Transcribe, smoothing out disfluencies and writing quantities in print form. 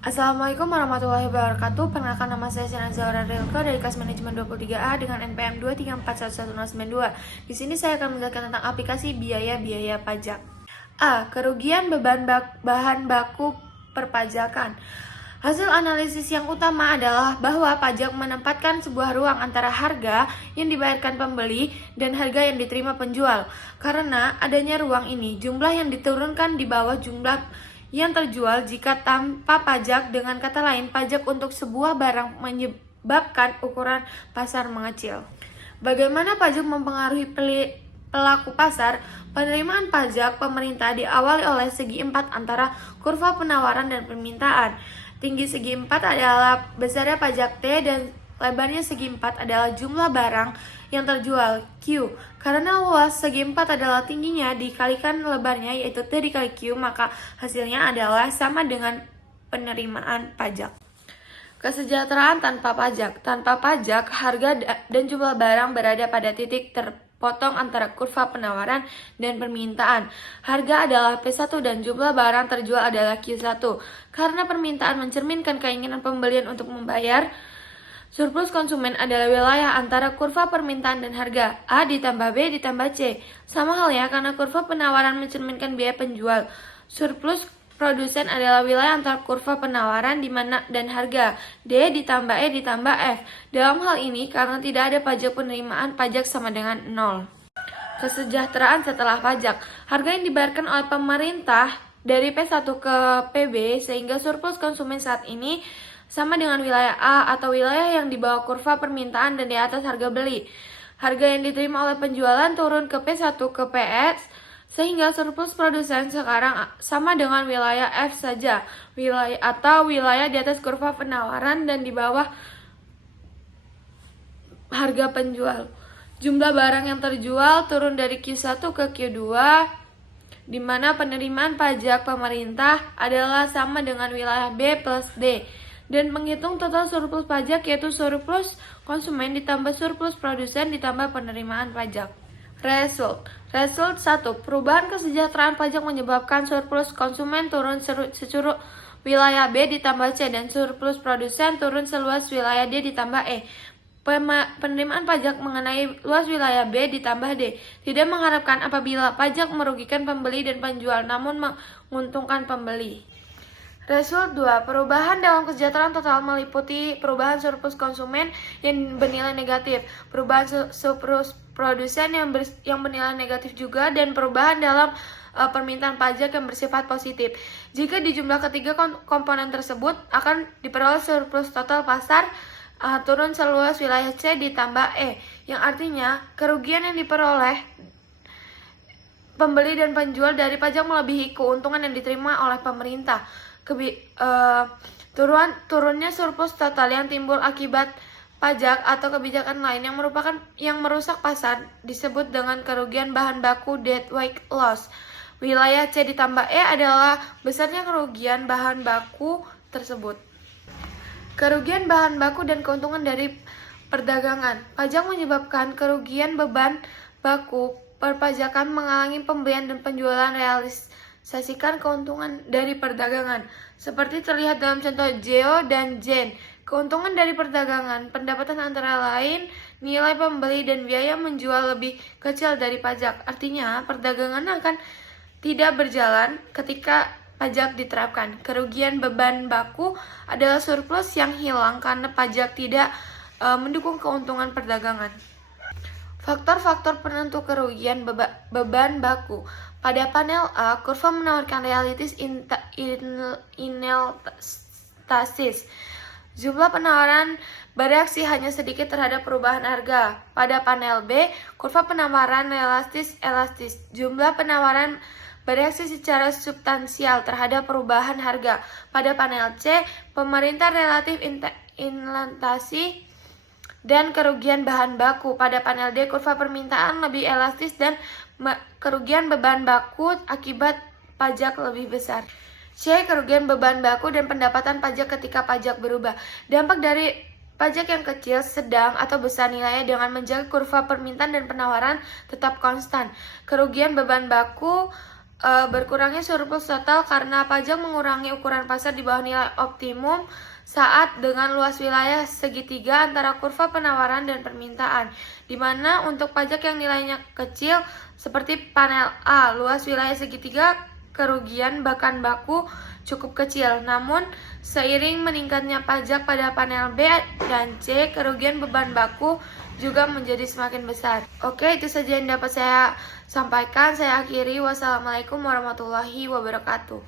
Assalamualaikum warahmatullahi wabarakatuh. Perkenalkan, nama saya Siana Zahra Rilka dari kelas manajemen 23A dengan NPM 2341192. Di sini saya akan menjelaskan tentang aplikasi biaya pajak. A. Kerugian bahan baku perpajakan. Hasil analisis yang utama adalah bahwa pajak menempatkan sebuah ruang antara harga yang dibayarkan pembeli dan harga yang diterima penjual. Karena adanya ruang ini, jumlah yang diturunkan di bawah jumlah yang terjual jika tanpa pajak. Dengan kata lain, pajak untuk sebuah barang menyebabkan ukuran pasar mengecil. Bagaimana pajak mempengaruhi pelaku pasar? Penerimaan pajak pemerintah diawali oleh segi 4 antara kurva penawaran dan permintaan. Tinggi segi 4 adalah besarnya pajak T dan lebarnya segi 4 adalah jumlah barang yang terjual Q. Karena luas segi 4 adalah tingginya dikalikan lebarnya, yaitu T dikali Q, maka hasilnya adalah sama dengan penerimaan pajak. Kesejahteraan tanpa pajak. Tanpa pajak, harga dan jumlah barang berada pada titik terpotong antara kurva penawaran dan permintaan. Harga adalah P1 dan jumlah barang terjual adalah Q1. Karena permintaan mencerminkan keinginan pembelian untuk membayar, surplus konsumen adalah wilayah antara kurva permintaan dan harga. A ditambah B ditambah C. Sama halnya karena kurva penawaran mencerminkan biaya penjual. Surplus produsen adalah wilayah antara kurva penawaran dan harga. D ditambah E ditambah F. Dalam hal ini, karena tidak ada pajak, penerimaan pajak sama dengan 0. Kesejahteraan setelah pajak. Harga yang dibayarkan oleh pemerintah dari P1 ke PB sehingga surplus konsumen saat ini sama dengan wilayah A atau wilayah yang di bawah kurva permintaan dan di atas harga beli. Harga yang diterima oleh penjualan turun ke P1 ke PS sehingga surplus produsen sekarang sama dengan wilayah F saja, wilayah di atas kurva penawaran dan di bawah harga penjual. Jumlah barang yang terjual turun dari Q1 ke Q2, di mana penerimaan pajak pemerintah adalah sama dengan wilayah B plus D. Dan menghitung total surplus pajak, yaitu surplus konsumen ditambah surplus produsen ditambah penerimaan pajak. Result 1. Perubahan kesejahteraan pajak menyebabkan surplus konsumen turun securuk wilayah B ditambah C dan surplus produsen turun seluas wilayah D ditambah E. Penerimaan pajak mengenai luas wilayah B ditambah D. Tidak mengharapkan apabila pajak merugikan pembeli dan penjual, namun menguntungkan pembeli. Result 2. Perubahan dalam kesejahteraan total meliputi perubahan surplus konsumen yang bernilai negatif, perubahan surplus produsen yang bernilai negatif juga, dan perubahan dalam permintaan pajak yang bersifat positif. Jika di jumlah ketiga komponen tersebut akan diperoleh surplus total pasar turun seluas wilayah C ditambah E, yang artinya kerugian yang diperoleh pembeli dan penjual dari pajak melebihi keuntungan yang diterima oleh pemerintah. Turunnya surplus total yang timbul akibat pajak atau kebijakan lain yang merusak pasar disebut dengan kerugian bahan baku deadweight loss. Wilayah C ditambah E adalah besarnya kerugian bahan baku tersebut. Kerugian bahan baku dan keuntungan dari perdagangan. Pajak menyebabkan kerugian beban baku perpajakan menghalangi pembelian dan penjualan realisasikan keuntungan dari perdagangan. Seperti terlihat dalam contoh Geo dan Jen. Keuntungan dari perdagangan, pendapatan antara lain nilai pembeli dan biaya menjual lebih kecil dari pajak. Artinya, perdagangan akan tidak berjalan ketika pajak diterapkan. Kerugian beban baku adalah surplus yang hilang karena pajak tidak mendukung keuntungan perdagangan. Faktor-faktor penentu kerugian beban baku. Pada panel A, kurva menawarkan realitis inelstasis. Jumlah penawaran bereaksi hanya sedikit terhadap perubahan harga. Pada panel B, kurva penawaran elastis. Jumlah penawaran bereaksi secara substansial terhadap perubahan harga. Pada panel C, pemerintah relatif inelastasi dan kerugian bahan baku. Pada panel D, kurva permintaan lebih elastis dan kerugian beban baku akibat pajak lebih besar. C. Kerugian beban baku dan pendapatan pajak ketika pajak berubah. Dampak dari pajak yang kecil, sedang, atau besar nilainya dengan menjaga kurva permintaan dan penawaran tetap konstan. Kerugian beban baku Berkurangnya surplus total karena pajak mengurangi ukuran pasar di bawah nilai optimum saat dengan luas wilayah segitiga antara kurva penawaran dan permintaan, di mana untuk pajak yang nilainya kecil seperti panel A, luas wilayah segitiga kerugian bahan baku cukup kecil. Namun, seiring meningkatnya pajak pada panel B dan C, kerugian beban baku juga menjadi semakin besar. Oke, itu saja yang dapat saya sampaikan. Saya akhiri. Wassalamualaikum warahmatullahi wabarakatuh.